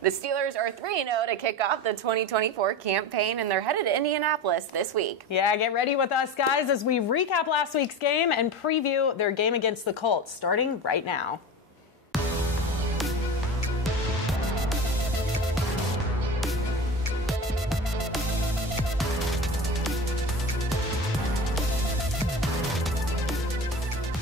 The Steelers are 3-0 to kick off the 2024 campaign, and they're headed to Indianapolis this week. Yeah, get ready with us, guys, as we recap last week's game and preview their game against the Colts, starting right now.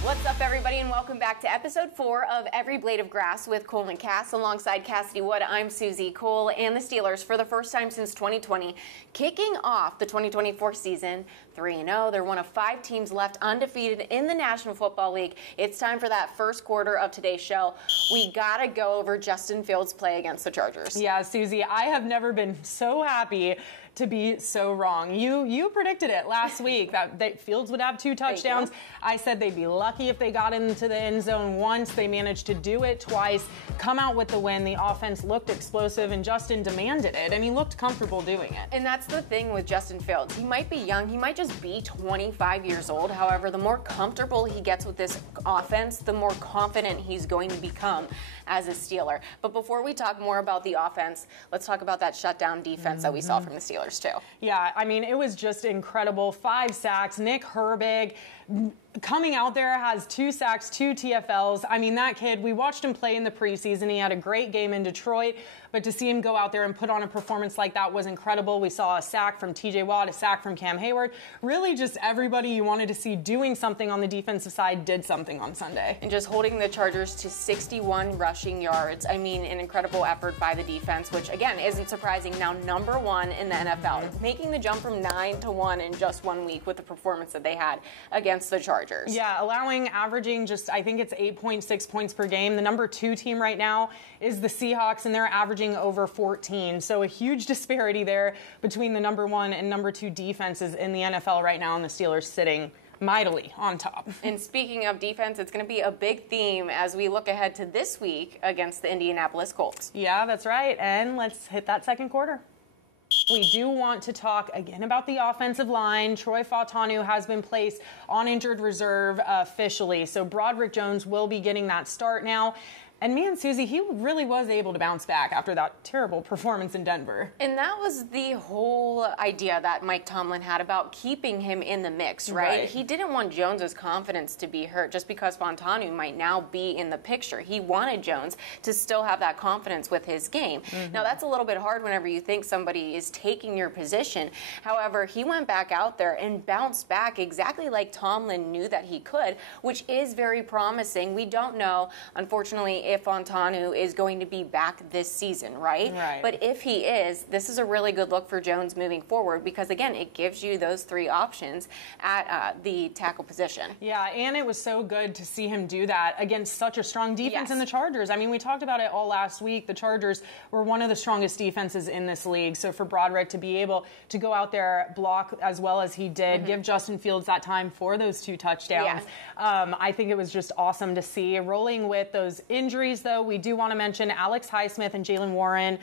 What's up, everybody, and welcome back to episode 4 of Every Blade of Grass with Cole and Cass. Alongside Cassidy Wood, I'm Suzie. Cole and the Steelers, for the first time since 2020, kicking off the 2024 season 3-0. They're one of 5 teams left undefeated in the National Football League. It's time for that first quarter of today's show. We gotta go over Justin Fields' play against the Chargers. Yeah, Suzie, I have never been so happy to be so wrong. You predicted it last week that Fields would have 2 touchdowns. I said they'd be lucky if they got into the end zone once. They managed to do it twice, come out with the win. The offense looked explosive, and Justin demanded it, and he looked comfortable doing it. And that's the thing with Justin Fields. He might be young. He might just be 25 years old. However, the more comfortable he gets with this offense, the more confident he's going to become as a Steeler. But before we talk more about the offense, let's talk about that shutdown defense that we saw from the Steelers too. Yeah, I mean, it was just incredible. 5 sacks. Nick Herbig coming out there has 2 sacks, 2 TFLs. I mean, that kid, we watched him play in the preseason. He had a great game in Detroit, but to see him go out there and put on a performance like that was incredible. We saw a sack from TJ Watt, a sack from Cam Hayward. Really just everybody you wanted to see doing something on the defensive side did something on Sunday. And just holding the Chargers to 61 rushing yards. I mean, an incredible effort by the defense, which again isn't surprising. Now number 1 in the NFL, making the jump from 9-1 in just 1 week with the performance that they had against the Chargers. Yeah, averaging just, I think it's 8.6 points per game. The number 2 team right now is the Seahawks, and they're averaging over 14. So a huge disparity there between the number 1 and number 2 defenses in the NFL right now, and the Steelers sitting mightily on top. And speaking of defense, it's going to be a big theme as we look ahead to this week against the Indianapolis Colts. Yeah, that's right. And let's hit that second quarter. We do want to talk again about the offensive line. Troy Fautanu has been placed on injured reserve officially, so Broderick Jones will be getting that start now. And man, Suzie, he really was able to bounce back after that terrible performance in Denver. And that was the whole idea that Mike Tomlin had about keeping him in the mix, right? He didn't want Jones's confidence to be hurt just because Fautanu might now be in the picture. He wanted Jones to still have that confidence with his game. Now, that's a little bit hard whenever you think somebody is taking your position. However, he went back out there and bounced back exactly like Tomlin knew that he could, which is very promising. We don't know, unfortunately, if Fautanu is going to be back this season, right? But if he is, this is a really good look for Jones moving forward because, again, it gives you those 3 options at the tackle position. Yeah, and it was so good to see him do that against such a strong defense in the Chargers. I mean, we talked about it all last week. The Chargers were one of the strongest defenses in this league. So for Broderick to be able to go out there, block as well as he did, give Justin Fields that time for those 2 touchdowns, I think it was just awesome to see. Rolling with those injuries, though, we do want to mention Alex Highsmith and Jalen Warren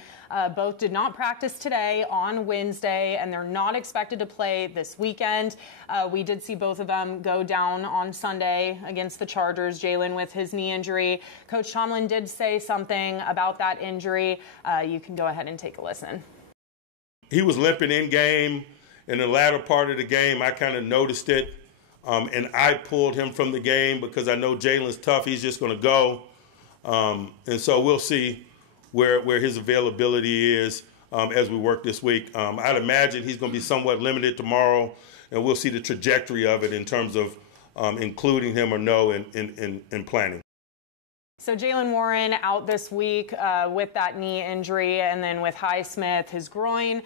both did not practice today on Wednesday, and they're not expected to play this weekend. We did see both of them go down on Sunday against the Chargers, Jalen with his knee injury. Coach Tomlin did say something about that injury. You can go ahead and take a listen. He was limping in game. In the latter part of the game, I kind of noticed it, and I pulled him from the game because I know Jalen's tough. He's just going to go. And so we'll see where his availability is as we work this week. I'd imagine he's going to be somewhat limited tomorrow, and we'll see the trajectory of it in terms of including him or no in planning. So Jalen Warren out this week with that knee injury, and then with Highsmith, his groin,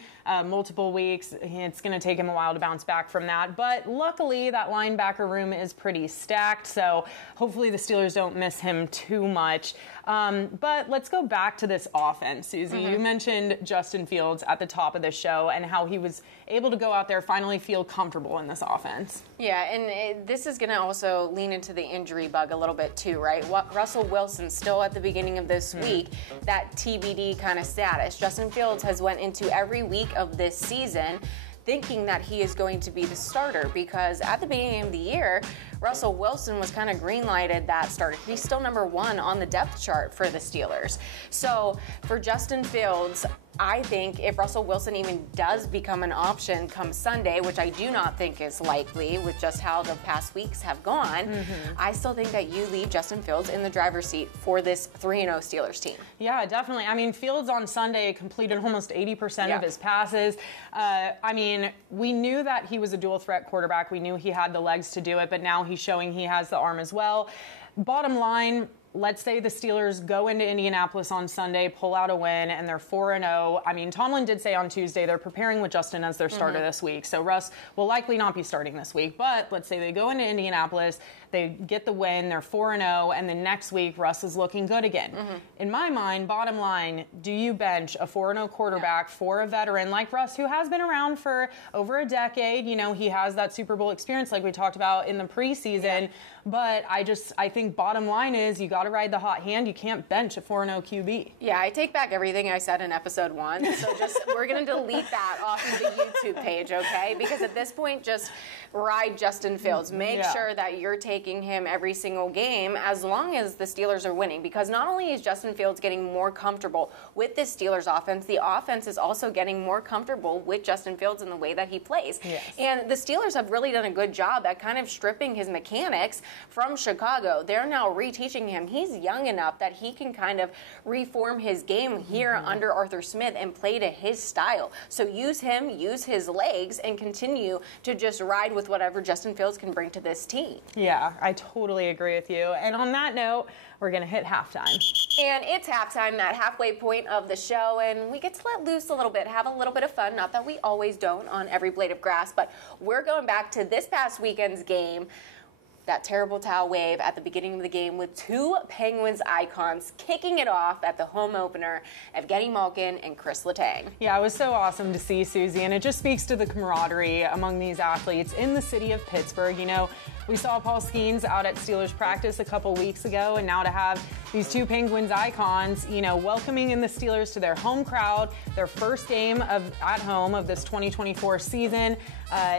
multiple weeks. It's going to take him a while to bounce back from that. But luckily, that linebacker room is pretty stacked, so hopefully the Steelers don't miss him too much. But let's go back to this offense, Suzie. You mentioned Justin Fields at the top of the show and how he was able to go out there, finally feel comfortable in this offense. Yeah, and this is going to also lean into the injury bug a little bit too, right? Russell Wilson still at the beginning of this week, that TBD kind of status. Justin Fields has went into every week of this season thinking that he is going to be the starter because at the beginning of the year, Russell Wilson was kind of green-lighted that starter. He's still number 1 on the depth chart for the Steelers. So for Justin Fields, I think if Russell Wilson even does become an option come Sunday, which I do not think is likely with just how the past weeks have gone, I still think that you leave Justin Fields in the driver's seat for this 3-0 Steelers team. Yeah, definitely. I mean, Fields on Sunday completed almost 80% of his passes. I mean, we knew that he was a dual-threat quarterback. We knew he had the legs to do it, but now he's showing he has the arm as well. Bottom line, let's say the Steelers go into Indianapolis on Sunday, pull out a win, and they're 4-0. I mean, Tomlin did say on Tuesday they're preparing with Justin as their starter this week. So Russ will likely not be starting this week. But let's say they go into Indianapolis, they get the win, they're 4-0, and then next week Russ is looking good again. In my mind, bottom line, do you bench a 4-0 quarterback for a veteran like Russ, who has been around for over a decade? You know, he has that Super Bowl experience like we talked about in the preseason. But I think bottom line is you got to ride the hot hand. You can't bench a 4-0 QB. Yeah, I take back everything I said in episode 1. So we're going to delete that off of the YouTube page, okay? Because at this point, just ride Justin Fields. Make sure that you're taking him every single game as long as the Steelers are winning. Because not only is Justin Fields getting more comfortable with this Steelers offense, the offense is also getting more comfortable with Justin Fields in the way that he plays. And the Steelers have really done a good job at kind of stripping his mechanics from Chicago. They're now reteaching him. He's young enough that he can kind of reform his game here under Arthur Smith and play to his style. So use him, use his legs, and continue to just ride with whatever Justin Fields can bring to this team. Yeah, I totally agree with you. And on that note, we're going to hit halftime. And it's halftime, that halfway point of the show, and we get to let loose a little bit, have a little bit of fun. Not that we always don't on Every Blade of Grass, but we're going back to this past weekend's game. That terrible towel wave at the beginning of the game with 2 Penguins icons kicking it off at the home opener, Evgeny Malkin and Chris Letang. Yeah, it was so awesome to see, Suzie, and it just speaks to the camaraderie among these athletes in the city of Pittsburgh. You know, we saw Paul Skeens out at Steelers practice a couple weeks ago, and now to have these 2 Penguins icons, you know, welcoming in the Steelers to their home crowd, their first game at home of this 2024 season.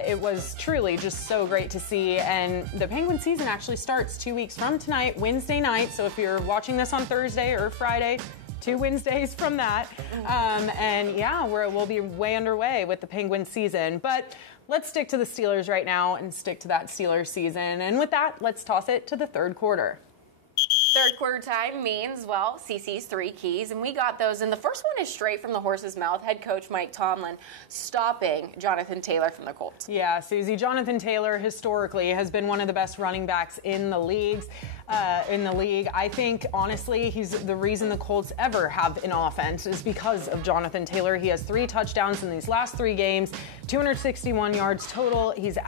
It was truly just so great to see, and the Penguin season actually starts 2 weeks from tonight, Wednesday night, so if you're watching this on Thursday or Friday, 2 Wednesdays from that. And yeah, we'll be way underway with the Penguin season. But let's stick to the Steelers right now and stick to that Steelers season. And with that, let's toss it to the third quarter. Third quarter time means, well, CC's 3 keys, and we got those. And the first one is straight from the horse's mouth. Head coach Mike Tomlin stopping Jonathan Taylor from the Colts. Yeah, Suzie, Jonathan Taylor historically has been one of the best running backs in the league. I think, honestly, he's the reason the Colts ever have an offense is because of Jonathan Taylor. He has 3 touchdowns in these last 3 games, 261 yards total. He's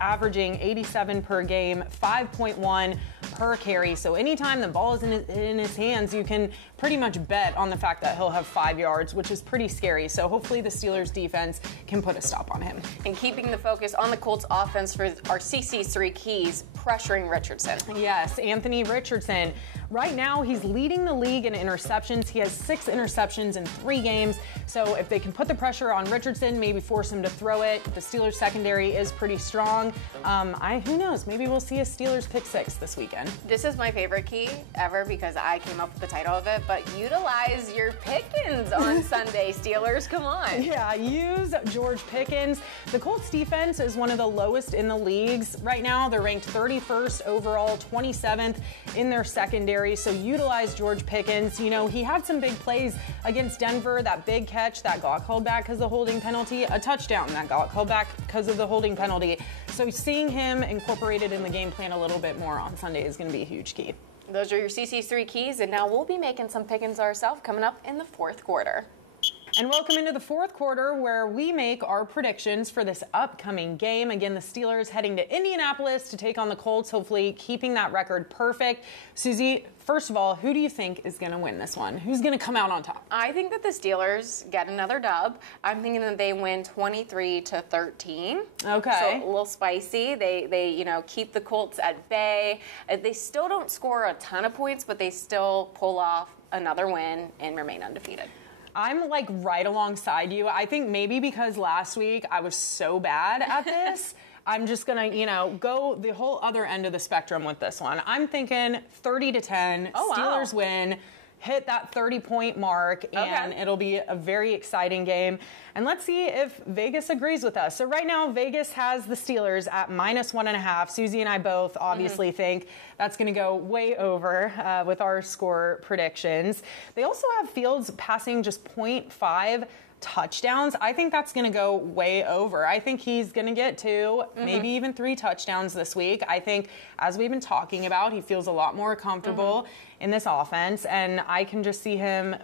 averaging 87 per game, 5.1 per carry. So anytime the ball is in his hands, you can pretty much bet on the fact that he'll have 5 yards, which is pretty scary. So hopefully the Steelers defense can put a stop on him. And keeping the focus on the Colts offense for our CC's 3 keys, pressuring Richardson. Yes, Anthony Richardson. Right now, he's leading the league in interceptions. He has 6 interceptions in 3 games. So if they can put the pressure on Richardson, maybe force him to throw it. The Steelers secondary is pretty strong. Who knows? Maybe we'll see a Steelers pick 6 this weekend. This is my favorite key ever because I came up with the title of it, but utilize your Pickens on Sunday, Steelers. Come on. Yeah, use George Pickens. The Colts defense is one of the lowest in the leagues right now. They're ranked 31st overall, 27th in their secondary. So utilize George Pickens. You know, he had some big plays against Denver, that big catch that got called back because of the holding penalty, a touchdown that got called back because of the holding penalty. So seeing him incorporated in the game plan a little bit more on Sunday is going to be a huge key. Those are your CC's 3 keys, and now we'll be making some pickings ourselves coming up in the fourth quarter. And welcome into the fourth quarter where we make our predictions for this upcoming game. Again, the Steelers heading to Indianapolis to take on the Colts, hopefully keeping that record perfect. Suzie, first of all, who do you think is going to win this one? Who's going to come out on top? I think that the Steelers get another dub. I'm thinking that they win 23-13. Okay. So a little spicy. They keep the Colts at bay. They still don't score a ton of points, but they still pull off another win and remain undefeated. I'm right alongside you. I think maybe because last week I was so bad at this, I'm just going to, go the whole other end of the spectrum with this one. I'm thinking 30-10, Steelers win. Hit that 30-point mark, and it'll be a very exciting game. And let's see if Vegas agrees with us. So right now, Vegas has the Steelers at -1.5. Suzie and I both obviously think that's going to go way over with our score predictions. They also have Fields passing just 0.5 touchdowns. I think that's going to go way over. I think he's going to get 2, maybe even 3 touchdowns this week. I think, as we've been talking about, he feels a lot more comfortable in this offense, and I can just see him,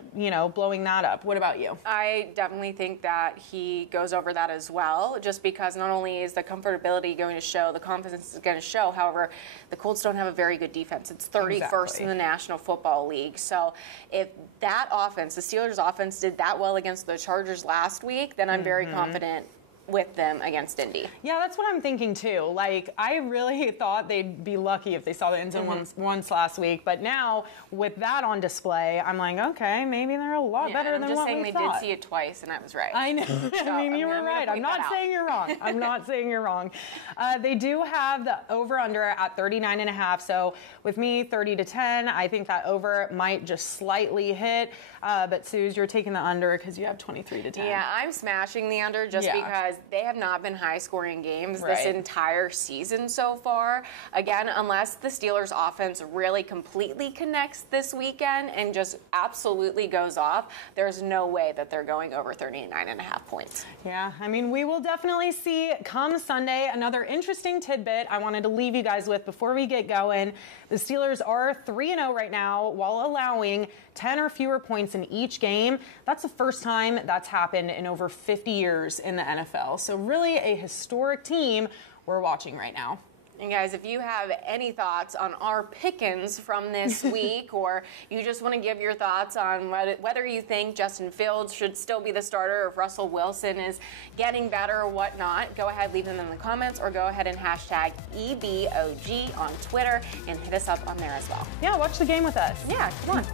blowing that up. What about you? I definitely think that he goes over that as well, just because not only is the comfortability going to show, the confidence is going to show, however, the Colts don't have a very good defense. It's 31st in the National Football League. So if that offense, the Steelers' offense, did that well against the Chargers last week, then I'm very confident with them against Indy. Yeah, that's what I'm thinking too. Like, I really thought they'd be lucky if they saw the end zone once last week, but now with that on display, I'm like, okay, maybe they're a lot better than what we thought. I'm just saying they did see it twice, and I was right. I know. So, I mean, you were right. I'm not saying you're wrong. I'm not saying you're wrong. They do have the over-under at 39.5, so with me, 30-10, I think that over might just slightly hit, but Suze, you're taking the under because you have 23-10. Yeah, I'm smashing the under just because they have not been high-scoring games this entire season so far. Again, unless the Steelers' offense really completely connects this weekend and just absolutely goes off, there's no way that they're going over 39.5 points. Yeah, I mean, we will definitely see come Sunday. Another interesting tidbit I wanted to leave you guys with before we get going. The Steelers are 3-0 right now while allowing 10 or fewer points in each game. That's the first time that's happened in over 50 years in the NFL. So really a historic team we're watching right now. And guys, if you have any thoughts on our pickings from this week, or you just want to give your thoughts on whether you think Justin Fields should still be the starter, or if Russell Wilson is getting better or whatnot, go ahead, leave them in the comments, or go ahead and hashtag EBOG on Twitter and hit us up on there as well. Yeah, watch the game with us. Yeah, come on.